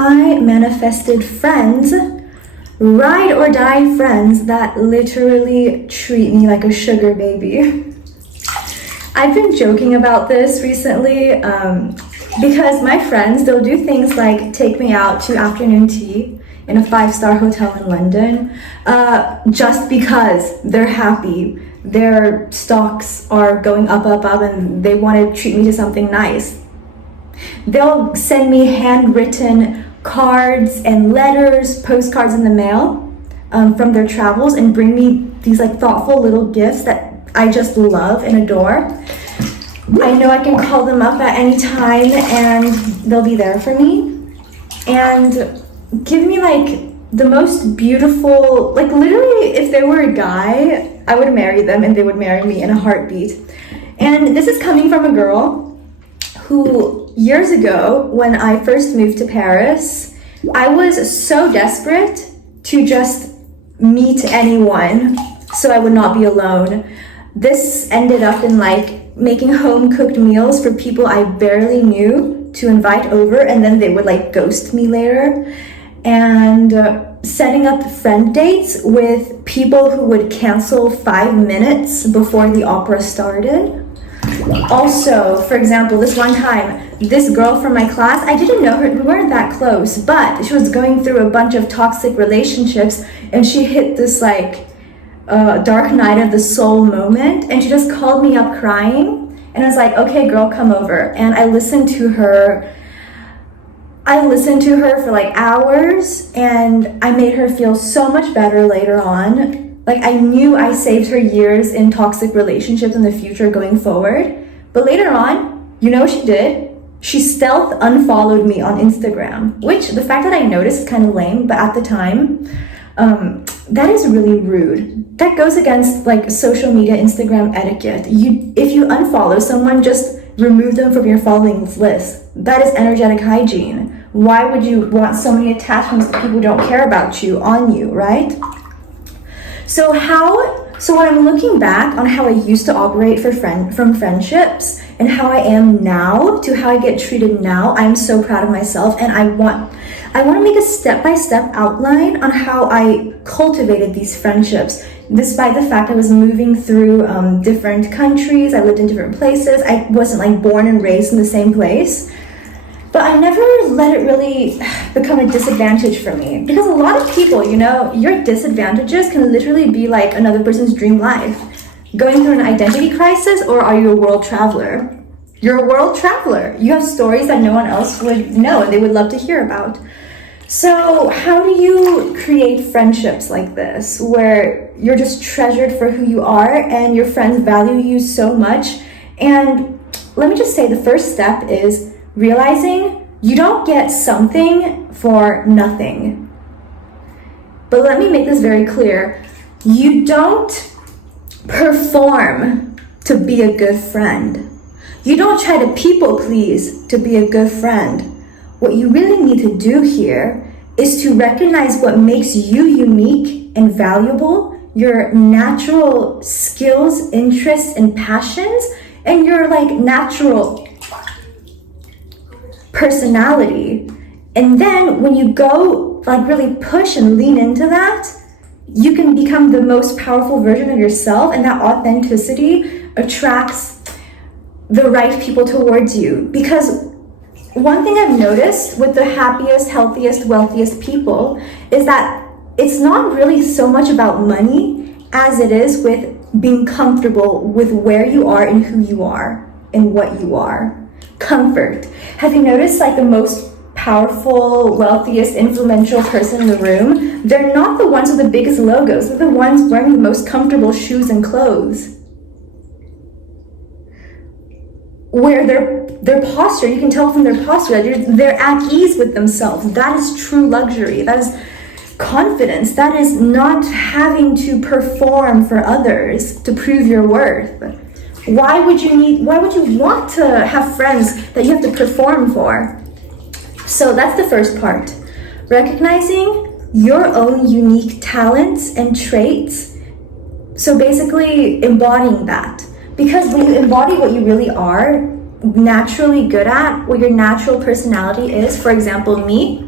I manifested friends, ride or die friends that literally treat me like a sugar baby. I've been joking about this recently because my friends, they'll do things like take me out to afternoon tea in a 5-star hotel in London just because they're happy. Their stocks are going up, and they want to treat me to something nice. They'll send me handwritten cards and letters, postcards in the mail from their travels, and bring me these like thoughtful little gifts that I just love and adore. I know I can call them up at any time and they'll be there for me and give me like the most beautiful, like literally if they were a guy, I would marry them and they would marry me in a heartbeat. And this is coming from a girl who years ago, when I first moved to Paris, I was so desperate to just meet anyone so I would not be alone. This ended up in like making home-cooked meals for people I barely knew to invite over, and then they would like ghost me later. And setting up friend dates with people who would cancel 5 minutes before the opera started. Also, for example, this one time, this girl from my class, I didn't know her, we weren't that close, but she was going through a bunch of toxic relationships, and she hit this like dark night of the soul moment, and she just called me up crying, and I was like, okay girl, come over. And I listened to her for like hours, and I made her feel so much better later on. Like I knew I saved her years in toxic relationships in the future going forward. But later on, you know what she did? She stealth unfollowed me on Instagram, which the fact that I noticed is kind of lame, but at the time, that is really rude. That goes against like social media, Instagram etiquette. If you unfollow someone, just remove them from your followings list. That is energetic hygiene. Why would you want so many attachments that people who don't care about you on you, right? So when I'm looking back on how I used to operate from friendships and how I am now to how I get treated now, I'm so proud of myself, and I want to make a step-by-step outline on how I cultivated these friendships. Despite the fact I was moving through different countries, I lived in different places, I wasn't like born and raised in the same place. But I never let it really become a disadvantage for me. Because a lot of people, you know, your disadvantages can literally be like another person's dream life. Going through an identity crisis, or are you a world traveler? You're a world traveler. You have stories that no one else would know and they would love to hear about. So how do you create friendships like this, where you're just treasured for who you are and your friends value you so much? And let me just say, the first step is realizing you don't get something for nothing. But let me make this very clear. You don't perform to be a good friend. You don't try to people please to be a good friend. What you really need to do here is to recognize what makes you unique and valuable, your natural skills, interests, and passions, and your like natural personality. And then when you go like really push and lean into that, you can become the most powerful version of yourself, and that authenticity attracts the right people towards you. Because one thing I've noticed with the happiest, healthiest, wealthiest people is that it's not really so much about money as it is with being comfortable with where you are and who you are and what you are. Comfort. Have you noticed like the most powerful, wealthiest, influential person in the room? They're not the ones with the biggest logos. They're the ones wearing the most comfortable shoes and clothes. Where their posture, you can tell from their posture that they're at ease with themselves. That is true luxury. That is confidence. That is not having to perform for others to prove your worth. Why would you want to have friends that you have to perform for? So that's the first part. Recognizing your own unique talents and traits. So basically embodying that. Because when you embody what you really are, naturally good at, what your natural personality is, for example, me,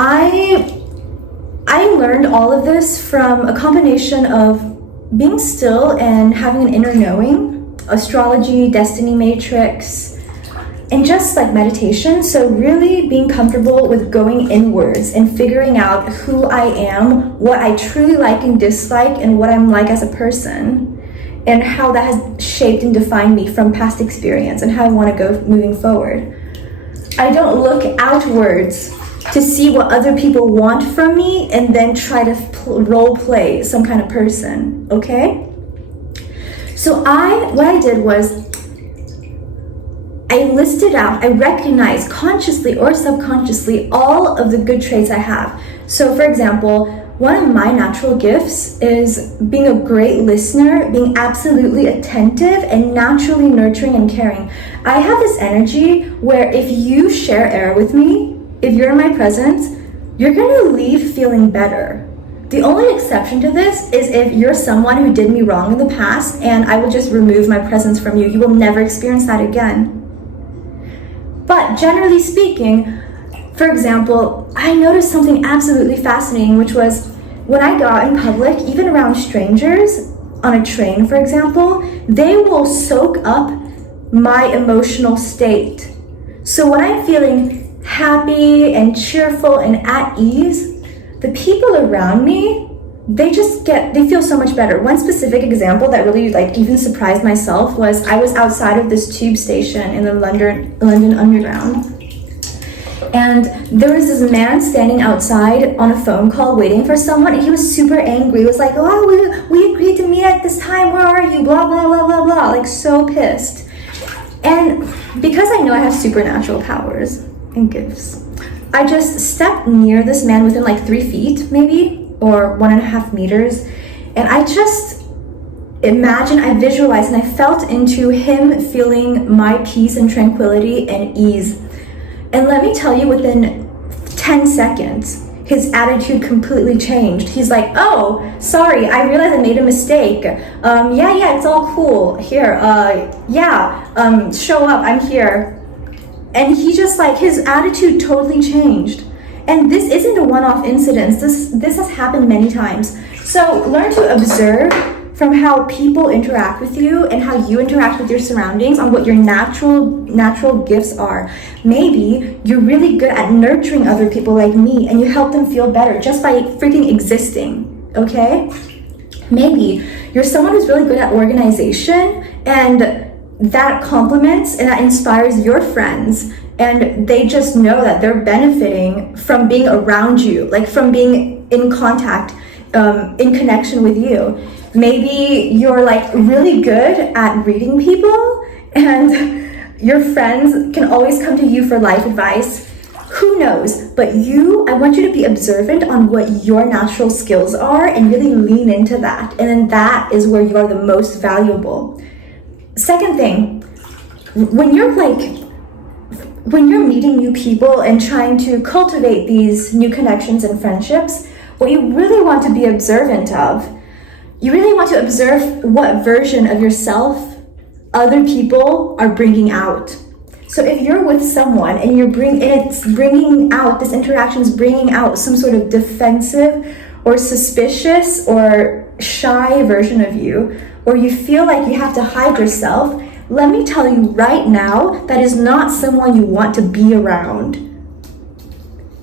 I learned all of this from a combination of being still and having an inner knowing, astrology, destiny matrix, and just like meditation. So really being comfortable with going inwards and figuring out who I am, what I truly like and dislike, and what I'm like as a person, and how that has shaped and defined me from past experience and how I want to go moving forward. I don't look outwards to see what other people want from me and then try to role play some kind of person, okay? So what I did was I listed out, I recognized consciously or subconsciously all of the good traits I have. So for example, one of my natural gifts is being a great listener, being absolutely attentive and naturally nurturing and caring. I have this energy where if you share air with me, if you're in my presence, you're gonna leave feeling better. The only exception to this is if you're someone who did me wrong in the past and I will just remove my presence from you. You will never experience that again. But generally speaking, for example, I noticed something absolutely fascinating, which was when I go out in public, even around strangers, on a train, for example, they will soak up my emotional state. So when I'm feeling happy and cheerful and at ease, the people around me, they feel so much better. One specific example that really even surprised myself was I was outside of this tube station in the London Underground, and there was this man standing outside on a phone call waiting for someone, and he was super angry. He was like, oh, we agreed to meet at this time, where are you, blah blah blah blah blah, like so pissed. And because I know I have supernatural powers and gifts, I just stepped near this man within like 3 feet maybe, or 1.5 meters, and I just I visualized and I felt into him feeling my peace and tranquility and ease. And let me tell you, within 10 seconds, his attitude completely changed. He's like, oh, sorry, I realized I made a mistake. Yeah, it's all cool. Here, show up, I'm here. And he just his attitude totally changed. And this isn't a one-off incident. This has happened many times. So learn to observe from how people interact with you and how you interact with your surroundings on what your natural gifts are. Maybe you're really good at nurturing other people like me and you help them feel better just by freaking existing, okay? Maybe you're someone who's really good at organization and that compliments and that inspires your friends, and they just know that they're benefiting from being around you, from being in contact, in connection with you. Maybe you're really good at reading people and your friends can always come to you for life advice. Who knows? But I want you to be observant on what your natural skills are and really lean into that. And then that is where you are the most valuable. Second thing, when you're meeting new people and trying to cultivate these new connections and friendships, what you really want to be observant of, you really want to observe what version of yourself other people are bringing out. So if you're with someone and this interaction is bringing out some sort of defensive or suspicious or shy version of you, or you feel like you have to hide yourself, let me tell you right now, that is not someone you want to be around.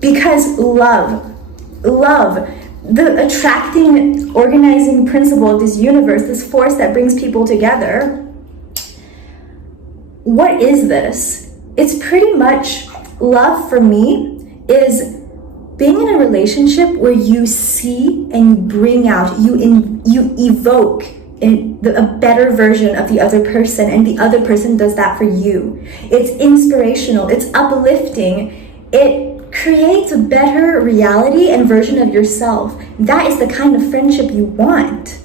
Because love, the attracting, organizing principle of this universe, this force that brings people together, what is this? It's pretty much, love for me is being in a relationship where you see and you bring out, you evoke a better version of the other person, and the other person does that for you. It's inspirational, it's uplifting, it creates a better reality and version of yourself. That is the kind of friendship you want.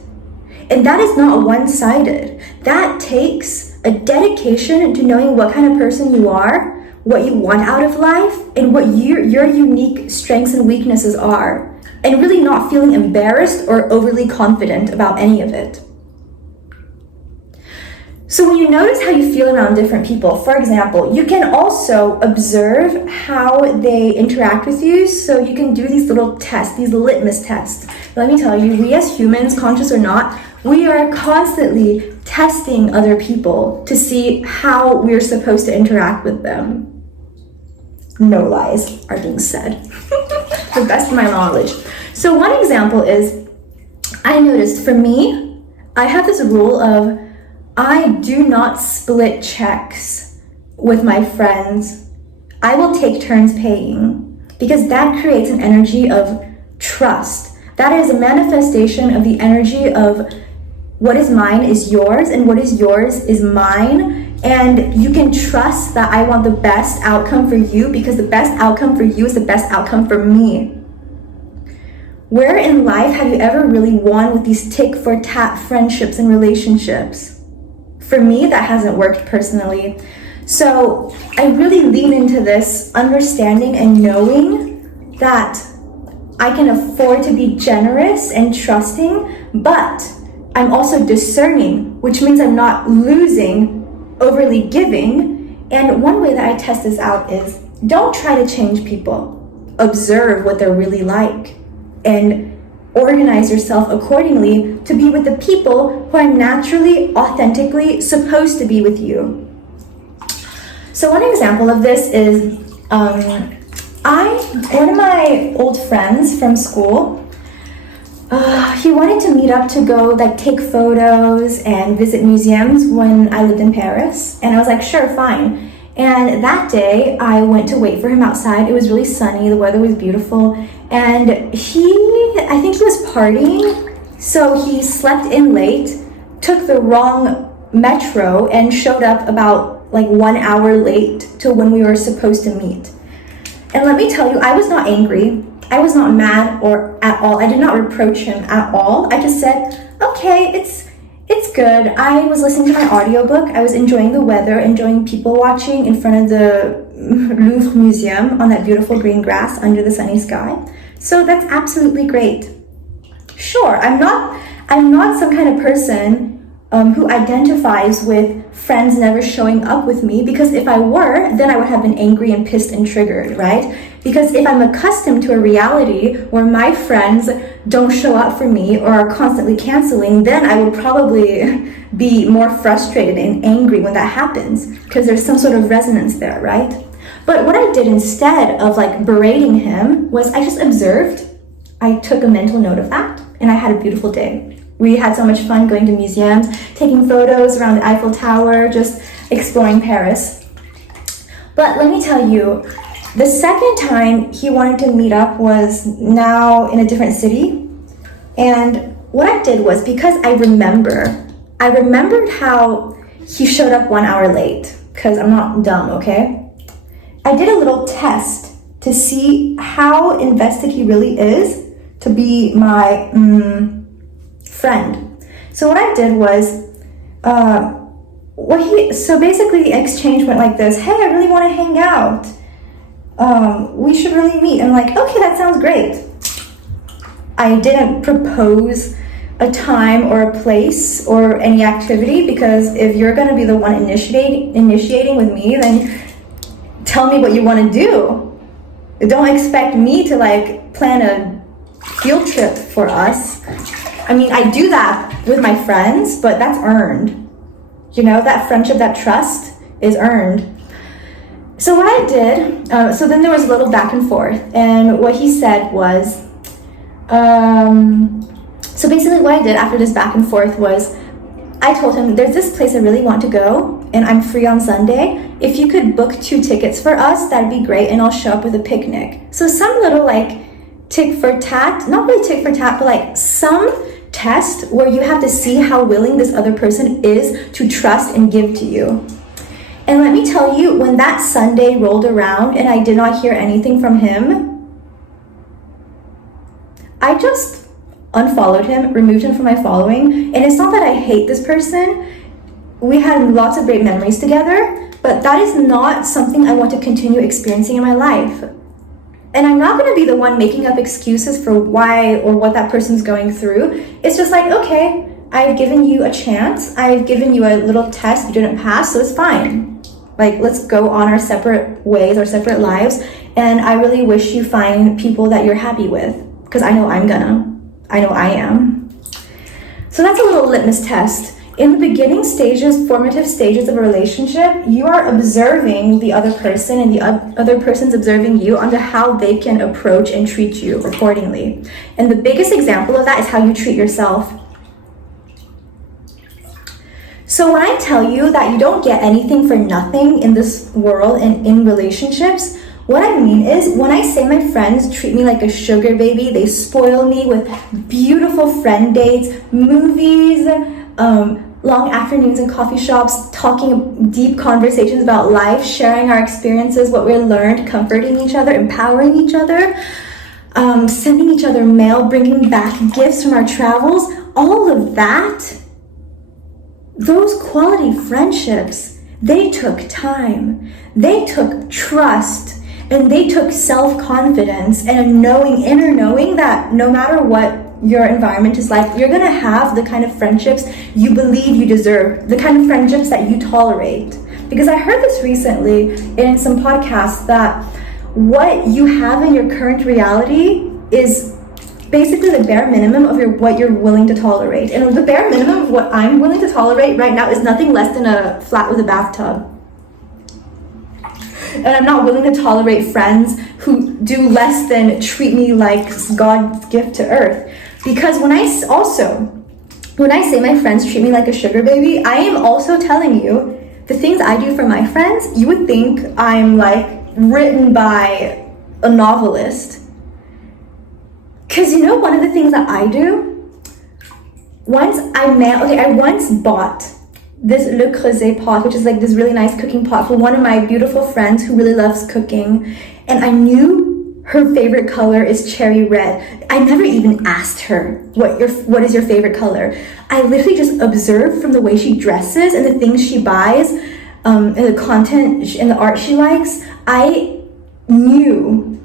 And that is not one-sided. That takes a dedication to knowing what kind of person you are, what you want out of life, and what your unique strengths and weaknesses are, and really not feeling embarrassed or overly confident about any of it. So when you notice how you feel around different people, for example, you can also observe how they interact with you. So you can do these little tests, these litmus tests. Let me tell you, we as humans, conscious or not, we are constantly testing other people to see how we're supposed to interact with them. No lies are being said. To the best of my knowledge. So one example is, I noticed for me, I have this rule of I do not split checks with my friends. I will take turns paying because that creates an energy of trust. That is a manifestation of the energy of what is mine is yours and what is yours is mine. And you can trust that I want the best outcome for you because the best outcome for you is the best outcome for me. Where in life have you ever really won with these tit-for-tat friendships and relationships? For me, that hasn't worked personally. So I really lean into this understanding and knowing that I can afford to be generous and trusting, but I'm also discerning, which means I'm not losing, overly giving. And one way that I test this out is don't try to change people. Observe what they're really like and organize yourself accordingly to be with the people who are naturally, authentically supposed to be with you. So one example of this is one of my old friends from school, he wanted to meet up to go take photos and visit museums when I lived in Paris. And I was like, sure, fine. And that day I went to wait for him outside. It was really sunny, the weather was beautiful. And I think he was partying, so he slept in late, took the wrong metro, and showed up about 1 hour late to when we were supposed to meet. And let me tell you, I was not angry. I was not mad or at all. I did not reproach him at all. I just said, okay, it's good. I was listening to my audiobook. I was enjoying the weather, enjoying people watching in front of the Louvre Museum on that beautiful green grass under the sunny sky. So that's absolutely great. Sure, I'm not some kind of person who identifies with friends never showing up with me, because if I were, then I would have been angry and pissed and triggered, right? Because if I'm accustomed to a reality where my friends don't show up for me or are constantly canceling, then I would probably be more frustrated and angry when that happens, because there's some sort of resonance there, right? But what I did instead of berating him was I just observed. I took a mental note of that, and I had a beautiful day. We had so much fun going to museums, taking photos around the Eiffel Tower, just exploring Paris. But let me tell you, the second time he wanted to meet up was now in a different city. And what I did was, because I remembered how he showed up 1 hour late, because I'm not dumb, okay? I did a little test to see how invested he really is to be my friend. So what I did was, so basically the exchange went like this: hey, I really want to hang out. We should really meet. I'm like, okay, that sounds great. I didn't propose a time or a place or any activity, because if you're going to be the one initiating with me, then tell me what you want to do. Don't expect me to plan a field trip for us. I mean, I do that with my friends, but that's earned. That friendship, that trust is earned. So what I did, so then there was a little back and forth, and what he said was, so basically what I did after this back and forth was, I told him, there's this place I really want to go, and I'm free on Sunday. If you could book 2 tickets for us, that'd be great, and I'll show up with a picnic. So some little tit for tat, not really tit for tat, but some test where you have to see how willing this other person is to trust and give to you. And let me tell you, when that Sunday rolled around and I did not hear anything from him, I just unfollowed him, removed him from my following. And it's not that I hate this person. We had lots of great memories together, but that is not something I want to continue experiencing in my life. And I'm not going to be the one making up excuses for why or what that person's going through. It's just okay, I've given you a chance. I've given you a little test. You didn't pass, so it's fine. Like, let's go on our separate ways, our separate lives. And I really wish you find people that you're happy with, because I know I'm gonna. I know I am. So that's a little litmus test. In the beginning stages, formative stages of a relationship, you are observing the other person and the other person's observing you onto how they can approach and treat you accordingly. And the biggest example of that is how you treat yourself. So when I tell you that you don't get anything for nothing in this world and in relationships, what I mean is, when I say my friends treat me like a sugar baby, they spoil me with beautiful friend dates, movies, long afternoons in coffee shops, talking deep conversations about life, sharing our experiences, what we learned, comforting each other, empowering each other, sending each other mail, bringing back gifts from our travels, all of that, those quality friendships, they took time, they took trust, and they took self-confidence and a knowing, inner knowing that no matter what your environment is like, you're gonna have the kind of friendships you believe you deserve, the kind of friendships that you tolerate. Because I heard this recently in some podcasts that what you have in your current reality is basically the bare minimum of what you're willing to tolerate. And the bare minimum of what I'm willing to tolerate right now is nothing less than a flat with a bathtub. And I'm not willing to tolerate friends who do less than treat me like God's gift to earth. Because when I say my friends treat me like a sugar baby, I am also telling you the things I do for my friends, you would think I'm like written by a novelist. Because you know one of the things that I do? I once bought this Le Creuset pot, which is like this really nice cooking pot for one of my beautiful friends who really loves cooking. And I knew her favorite color is cherry red. I never even asked her, what is your favorite color? I literally just observed from the way she dresses and the things she buys, and the content and the art she likes. I knew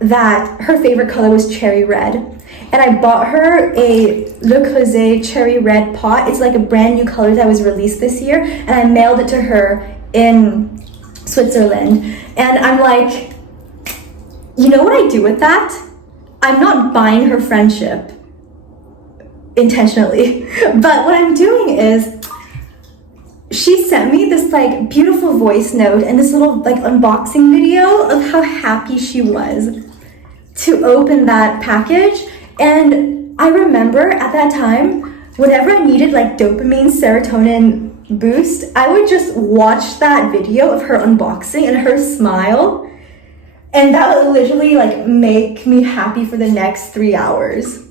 that her favorite color was cherry red. And I bought her a Le Creuset cherry red pot. It's like a brand new color that was released this year. And I mailed it to her in Switzerland. And I'm like, you know what I do with that? I'm not buying her friendship intentionally. But what I'm doing is, she sent me this like beautiful voice note and this little like unboxing video of how happy she was to open that package. And I remember at that time, whenever I needed like dopamine, serotonin boost, I would just watch that video of her unboxing and her smile. And that would literally like make me happy for the next 3 hours.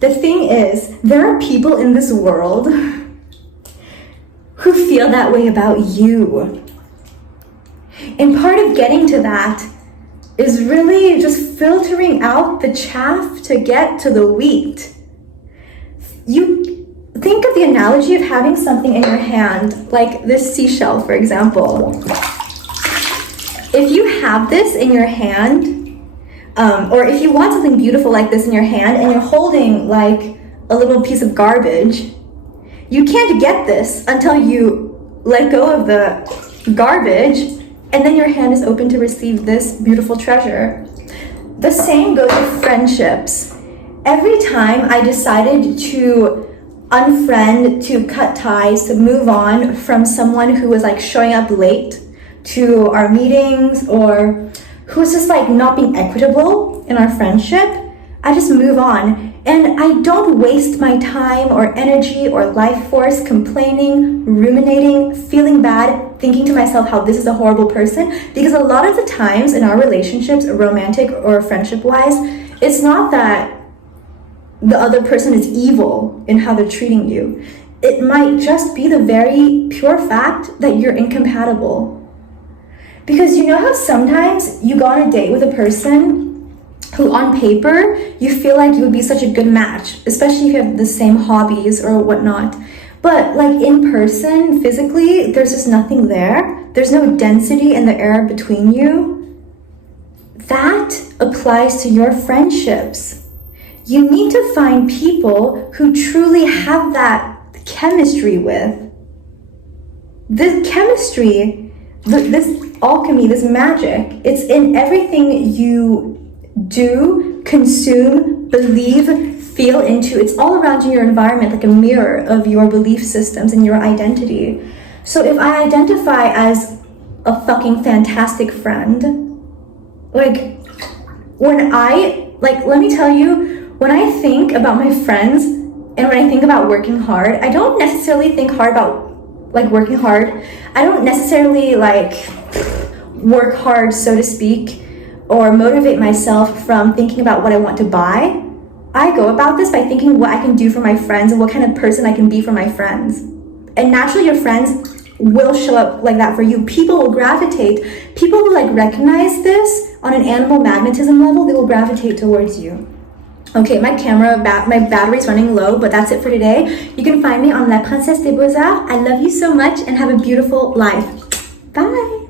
The thing is, there are people in this world who feel that way about you. And part of getting to that is really just filtering out the chaff to get to the wheat. You think of the analogy of having something in your hand, like this seashell, for example. If you have this in your hand, or if you want something beautiful like this in your hand and you're holding like a little piece of garbage, you can't get this until you let go of the garbage, and then your hand is open to receive this beautiful treasure. The same goes with friendships. Every time I decided to unfriend, to cut ties, to move on from someone who was like showing up late to our meetings, or who's just like not being equitable in our friendship, I just move on. And I don't waste my time or energy or life force complaining, ruminating, feeling bad, thinking to myself how this is a horrible person. Because a lot of the times in our relationships, romantic or friendship-wise, it's not that the other person is evil in how they're treating you. It might just be the very pure fact that you're incompatible. Because you know how sometimes you go on a date with a person who on paper you feel like you would be such a good match, especially if you have the same hobbies or whatnot, but like in person, physically, there's just nothing there. There's no density in the air between you. That applies to your friendships. You need to find people who truly have that chemistry with. This chemistry, this alchemy, this magic, it's in everything you do, consume, believe, feel into. It's all around in your environment, like a mirror of your belief systems and your identity. So if I identify as a fucking fantastic friend, like let me tell you, when I think about my friends and when I think about working hard, I don't necessarily think hard about like working hard. I don't necessarily like work hard, so to speak, or motivate myself from thinking about what I want to buy. I go about this by thinking what I can do for my friends and what kind of person I can be for my friends. And naturally your friends will show up like that for you. People will gravitate. People who like recognize this on an animal magnetism level, they will gravitate towards you. Okay, my battery's running low, but that's it for today. You can find me on La Princesse des Beaux-Arts. I love you so much and have a beautiful life. Bye.